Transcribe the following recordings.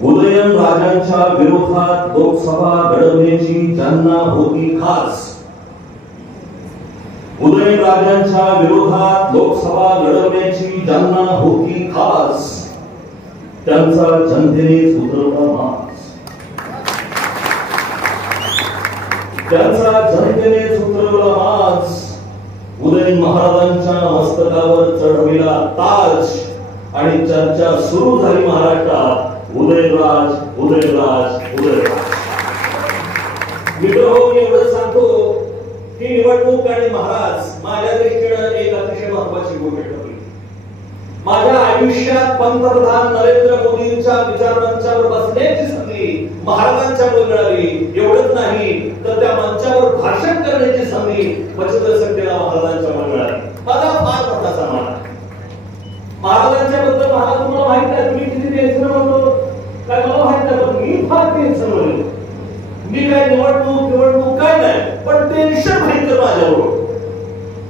उदयनराजांच्या विरोधात लोकसभा लढवण्याची ज्यांना होती खास, उदयनराजांच्या विरोधात लोकसभा लढवण्याची ज्यांना होती खास, त्यांचा जनतेनेच उतरवला मास, त्यांचा जनतेनेच उतरवला मास. उदयन महाराजांच्या मस्तकावर चढविला ताज आणि चर्चा सुरू झाली महाराष्ट्रात, उदयनराज उदयनराज उदयनराज. मित्रहो, मी एवढं सांगतो की निवडणूक आणि महाराज माझ्या दृष्टीने एक अतिशय महत्वाची गोष्ट ठरली. माझ्या आयुष्यात पंतप्रधान नरेंद्र मोदींच्या विचारमंचावर बसण्याची संधी महाराजांच्यामुळे मिळाली. एवढंच नाही तर त्या मंचावर भाषण करण्याची संधी बचत संस्थेला महाराजांच्यामुळे मिळाली. माझा फार मोठा सन्मान आहे महाराजांच्या बद्दल. महाराज तुम्हाला माहित आहे, तुम्ही किती टेन्शन होतो काय मला माहित नाही, पण मी फार टेन्शन होतो. मी काय निवडणूक काय नाही, पण टेन्शन भयंकर माझ्यावर.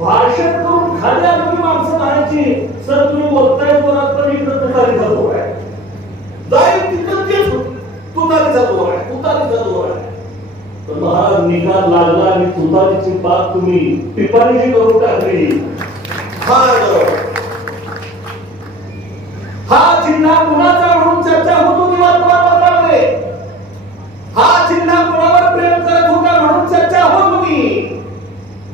भाषण करून खाली आम्ही माणसं म्हणायची, सर तुम्ही बोलताय जोरात पण इकडे तुतारी जातो आहे, जाईल तिकडे तेच तुतारी जातो आहे, तुतारी जातो आहे. तर महाराज निकाल लागला आणि तुतारीची बात तुम्ही टिप्पणीची करून टाकली. हा जिल्हा कुणाचा म्हणून चर्चा होत होती वर्तमानपत्रामध्ये, हा जिल्हा कुणावर प्रेम करत होता म्हणून चर्चा होत होती.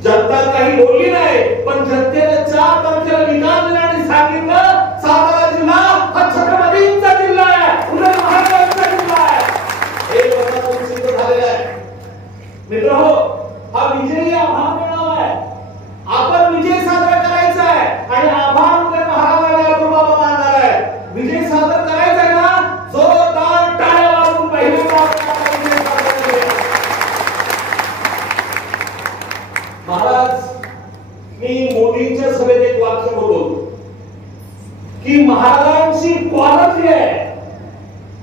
जनता काही बोलली नाही, पण जनतेने 4 तारखेला निकाल दिला आणि सांगितलं सातारा जिल्हा हा छत्रपतींचा जिल्हा आहे, उदय महाराजांचा जिल्हा आहे. हे वर्तमान सिद्ध झालेलं आहे. मित्रहो, हा विजयी आभार मिळाला आहे. आपण विजय साजरा करायचा आहे आणि आभार उदय महाराजांना आपण बाबा मानणार आहे. विजय साजरा करायचा आहे ना, जोरदार टाळ्या वाजवून पहिल्यांदा विजय साजरा करूया. महाराज, मी मोदींच्या सभेत एक वाक्य बोलतो की महाराजांची क्वालिटी आहे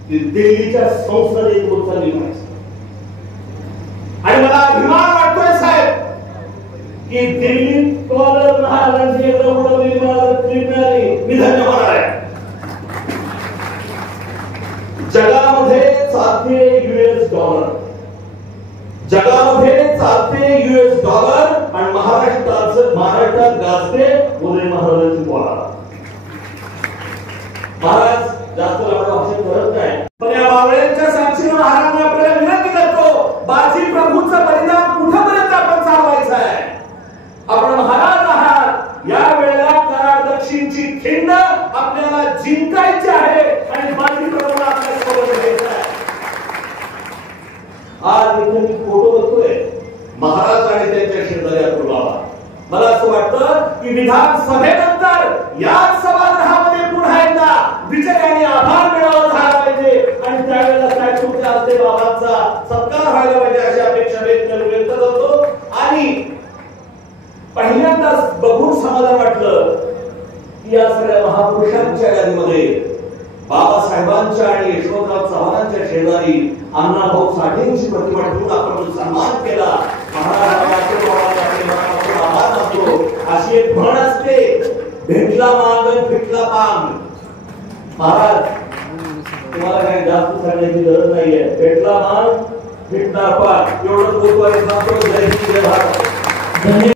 ती दिल्लीच्या संसदेत पोहोचली पाहिजे. आणि मला अभिमान वाटतोय साहेब की दिल्लीत कॉलर महाराजांची एकदम उडवलेली मला ट्रीट मिळाली. मी धन्यवाद आहे. जगामध्ये चालते US डॉलर, जगामध्ये चालते US डॉलर आणि महाराष्ट्रात गाजते उदय महाराजांची बोला. महाराज जास्त आपलं भाषण करत नाही, पण या बावळ्यांच्या साक्षीने महाराजांना आपल्याला विनंती करतो, बाजी प्रभूचा बलिदान कुठपर्यंत आपण चालवायचं आहे. आपण महाराज आहात, या वेळेला कराड दक्षिणची खिंड आपल्याला जिंकायची आहे आणि बाजी प्रभूला आपल्या सोबत घ्यायचं आहे. आज इथे मी फोटो बघतोय महाराज आणि त्यांच्या शेजारी अतुल बाबा. मला असं वाटतं की विधानसभेनंतर याच सभागृहामध्ये पुन्हा एकदा विजय आणि आभार मेळावा झाला पाहिजे आणि त्यावेळेला काय तुमच्या हस्ते बाबांचा सत्कार व्हायला पाहिजे अशी अपेक्षा व्यक्त करतो. आणि पहिल्यांदाच बघून समाधान वाटलं की या सगळ्या महापुरुषांच्या यादीमध्ये बाबासाहेबांच्या आणि यशवंतराव चव्हाणांच्या शेजारी अण्णाभाऊ साठेंची प्रतिमा ठेवून आपण सन्मान केला. आभार मानतो. अशी एक म्हण असते, भेटला मागण फिटला पांग. महाराज, तुम्हाला काही जास्त सांगण्याची गरज नाहीये. भेटला माग फिटणार पांग एवढं बोलतो. जय हिंद, जय भारत.